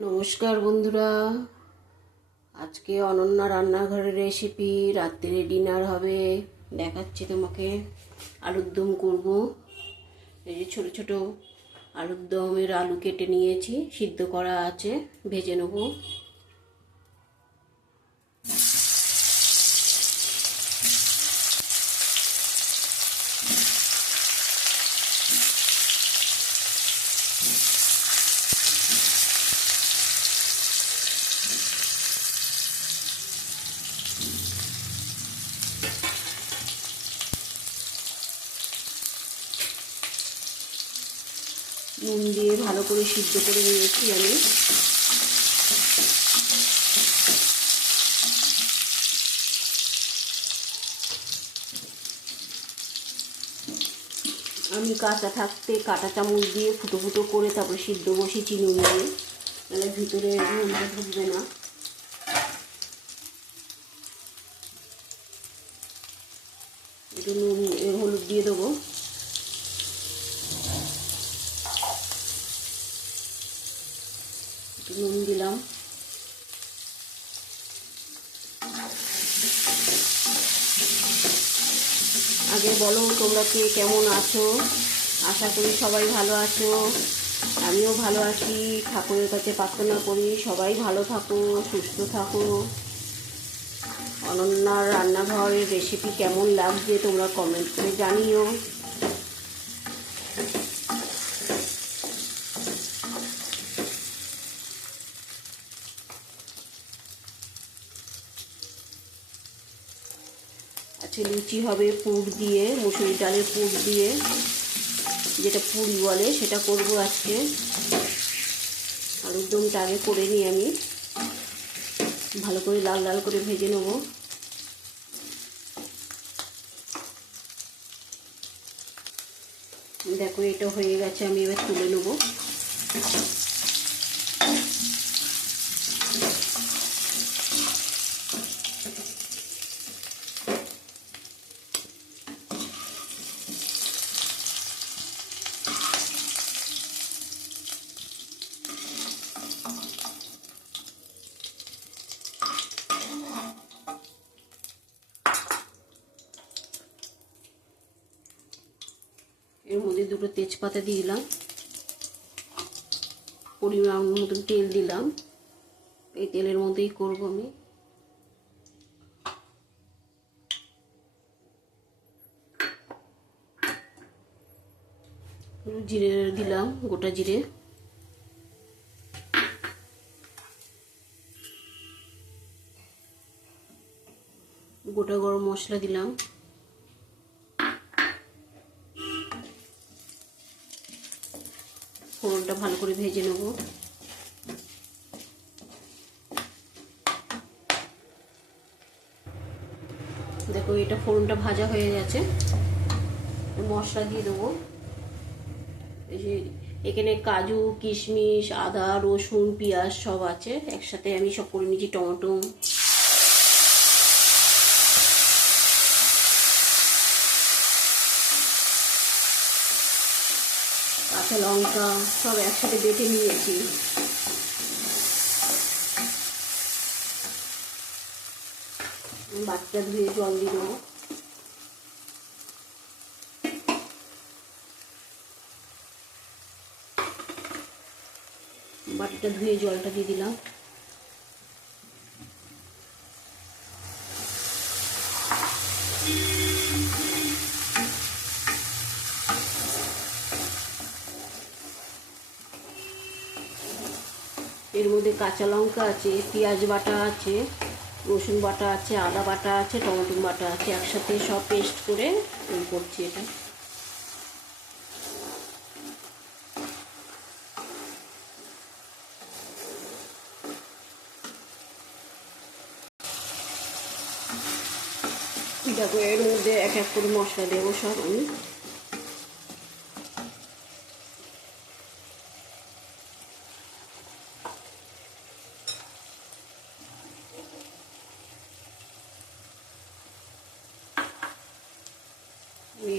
নমস্কার বন্ধুরা, আজকে অনন্যা রান্নাঘরের রেসিপি। রাত্রে ডিনার হবে, দেখাচ্ছি তোমাকে। আলুর দম করব। এই যে ছোট ছোট আলুর দমের আলু কেটে নিয়েছি, সিদ্ধ করা আছে, ভেজে নেব। নুন দিয়ে ভালো করে সিদ্ধ করে নিয়েছি আমি কাঁচা থাকতে কাঁটা চামচ দিয়ে ফুটো ফুটো করে তারপরে সিদ্ধ বসেছি নুন দিয়ে, তাহলে ভিতরে নুনটা ঢুকবে না। একটু নুন হলুদ দিয়ে দেবো। একটু নুন দিলাম। আগে বলো তোমরা কে কেমন আছো। আশা করি সবাই ভালো আছো, আমিও ভালো আছি। ঠাকুরের কাছে প্রার্থনা করি সবাই ভালো থাকো, সুস্থ থাকো। অনন্যার রান্নাঘরের রেসিপি কেমন লাগছে তোমরা কমেন্ট করে জানিও। আজকে লুচি হবে পুর দিয়ে, মুসুরি ডালের পুর দিয়ে, যেটা পুরি বলে সেটা করব আজকে। আলুর দমটা আগে করে নিই আমি, ভালো করে লাল লাল করে ভেজে নেব। দেখো এটা হয়ে গেছে, আমি এবার তুলে নেব। এর মধ্যে দুটো তেজপাতা দিয়ে দিলাম, পরিমাণ মতন তেল দিলাম। এই তেলের মধ্যেই করব আমি। জিরে দিলাম, গোটা জিরে। গোটা গরম মশলা দিলাম। ফোড়নটা ভালো করে ভেজে নেব। দেখো এটা ফোড়নটা ভাজা হয়ে গেছে, মশলা দিয়ে দেবো। এই যে এখানে কাজু, কিশমিশ, আদা, রসুন, পেঁয়াজ সব আছে একসাথে, আমি সব করে নিয়েছি। টমেটো, কাঁচা লঙ্কা সব একসাথে বেটে নিয়েছি। বাটিটা ধুয়ে জল দিয়ে দেবো। বাটিটা ধুয়ে জলটা দিয়ে দিলাম। এর মধ্যে কাঁচা লঙ্কা আছে, পেঁয়াজ বাটা আছে, রসুন বাটা আছে, আদা বাটা আছে, টমেটো বাটা আছে, একসাথে সব পেস্ট করে করছি এটা। দেখো এর মধ্যে এক এক করে মশলা দেবো সব আমি।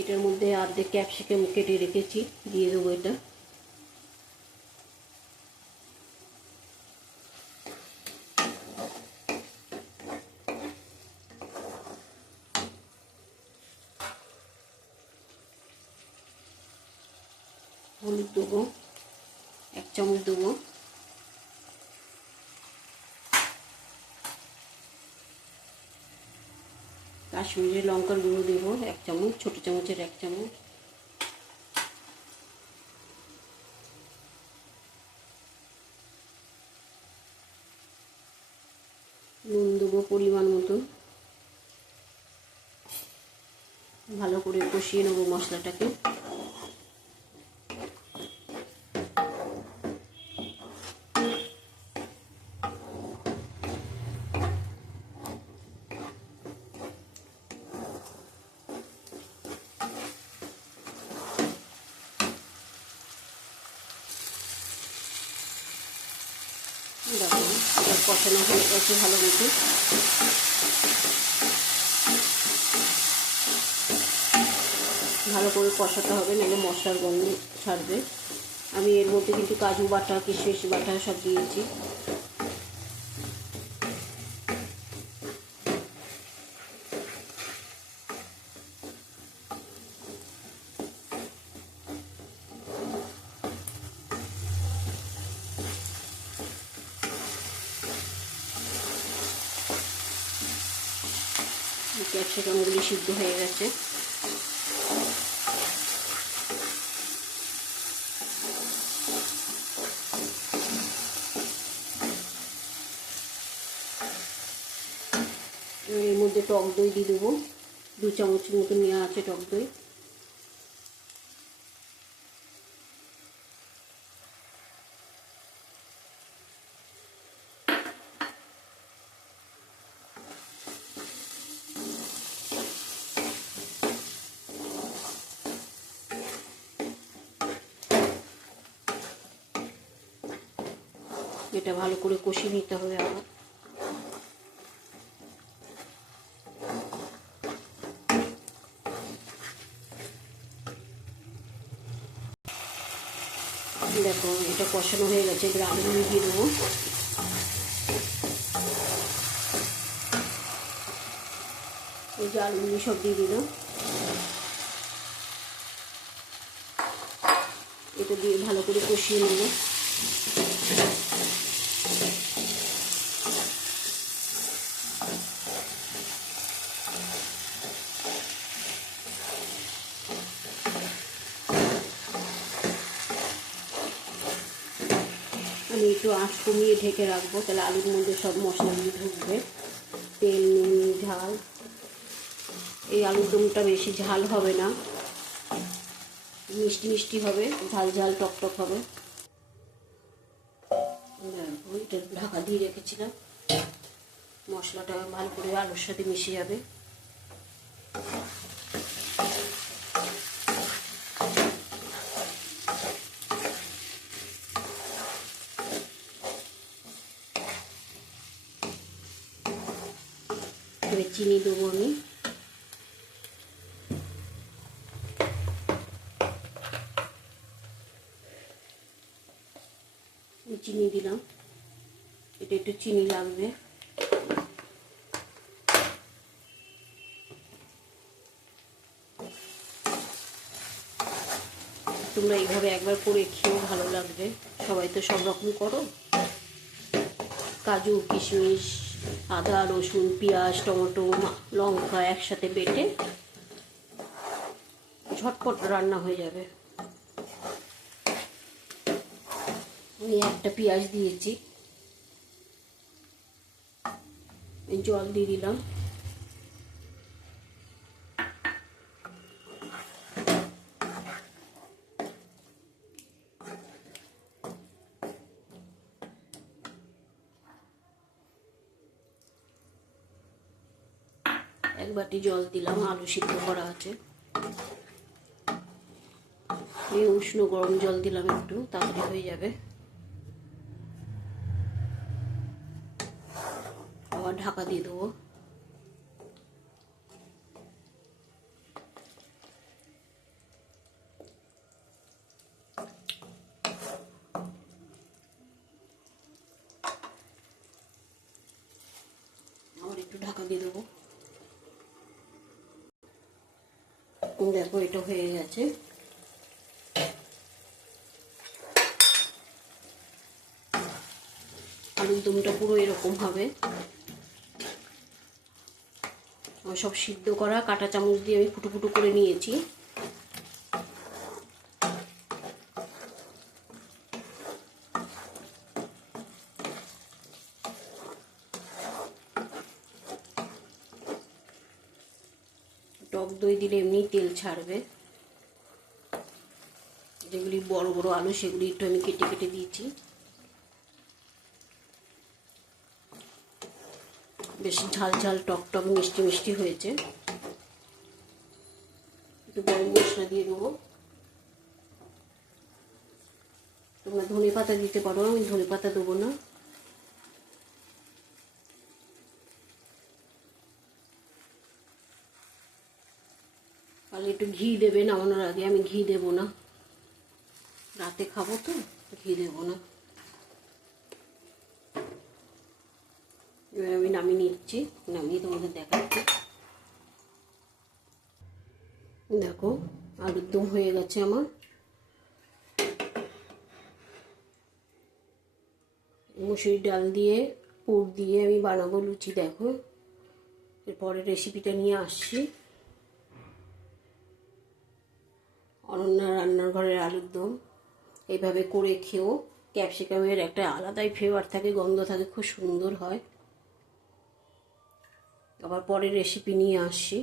এটার মধ্যে অর্ধেক ক্যাপসিকাম কেটে রেখেছি, দিয়ে দেবো এটা। হলুদ দেবো, 1 চামচ দেবো। কাশ্মীরি লঙ্কার গুঁড়ো দেবো 1 চামচ, ছোট চামচের 1 চামচ। নুন দেবো পরিমাণ মতো। ভালো করে কষিয়ে নেবো মশলাটাকে। দেখো এটা কষানো হয়ে গেছে ভালো মতো। ভালো করে কষাতে হবে, নাহলে মশলার গন্ধ ছাড়বে। আমি এর মধ্যে কিন্তু কাজু বাটা, কিশমিশ বাটা সব দিয়েছি। ক্যাপসিকামগুলি সিদ্ধ হয়ে গেছে। এর মধ্যে টক দই দিয়ে দেবো, 2 চামচের মতো নেওয়া আছে টক দই। এটা ভালো করে কষিয়ে নিতে হবে আবার। দেখো এটা কষানো হয়ে গেছে, এবার আলুগুলো দিয়ে দেবো। এই যে আলুগুলি সব দিয়ে দিলাম। এটা দিয়ে ভালো করে কষিয়ে নেব। আমি একটু আঁচ কমিয়ে ঢেকে রাখবো, তাহলে আলুর মধ্যে সব মশলাগুলি ঢুকবে। তেল, নুন, ঝাল। এই আলুর দমটা বেশি ঝাল হবে না, মিষ্টি মিষ্টি হবে, ঝাল ঝাল টক টক হবে। ওইটা ঢাকা দিয়ে রেখেছিলাম, মশলাটা ভালো করে আলুর সাথে মিশে যাবে। এবার চিনি দেবো আমি। চিনি দিলাম, এটা একটু চিনি লাগবে। তোমরা এইভাবে একবার করে খেয়েও ভালো লাগবে, সবাই তো সব রকম করো। কাজু, কিশমিশ, আদা, রসুন, পেঁয়াজ, টমেটো, লঙ্কা একসাথে বেটে ঝটপট রান্না হয়ে যাবে। আমি একটা পেঁয়াজ দিয়েছি, জল দিয়ে দিলাম। এক বাটি জল দিলাম, আলু সিদ্ধ করা আছে। এই উষ্ণ গরম জল দিলাম, একটু তাড়াতাড়ি হয়ে যাবে। আবার ঢাকা দিয়ে দেবো। আবার একটু ঢাকা দিয়ে দেবো। দেখো এটা হয়ে গেছে। আলুর দমটা পুরো এরকম হবে। সব সিদ্ধ করা কাঁটা চামচ দিয়ে আমি ফুটো ফুটো করে নিয়েছি। টক দই দিলে এমনি তেল ছাড়বে। যেগুলি বড় বড় আলু সেগুলি একটু আমি কেটে কেটে দিয়েছি। বেশি ঝাল ঝাল টক টক মিষ্টি মিষ্টি হয়েছে। একটু গরম মশলা দিয়ে দেবো। তোমরা ধনে পাতা দিতে পারো, আমি ধনে পাতা দেবো না। তাহলে একটু ঘি দেবে নামানোর আগে, আমি ঘি দেবো না, রাতে খাবো তো, ঘি দেবো না। এবার আমি নামিয়ে নিচ্ছি, নামিয়ে তোমাদের দেখাচ্ছি। দেখো আলুর দম হয়ে গেছে আমার। মুসুরির ডাল দিয়ে পুর দিয়ে আমি বানাবো লুচি। দেখো এরপরে রেসিপিটা নিয়ে আসছি। অনন্যা রান্নার ঘরের আলুর দম এইভাবে করে খেও। ক্যাপসিকামের একটা আলাদাই ফ্লেভার থাকে, গন্ধ থাকে, খুব সুন্দর হয়। আবার পরে রেসিপি নিয়ে আসছি।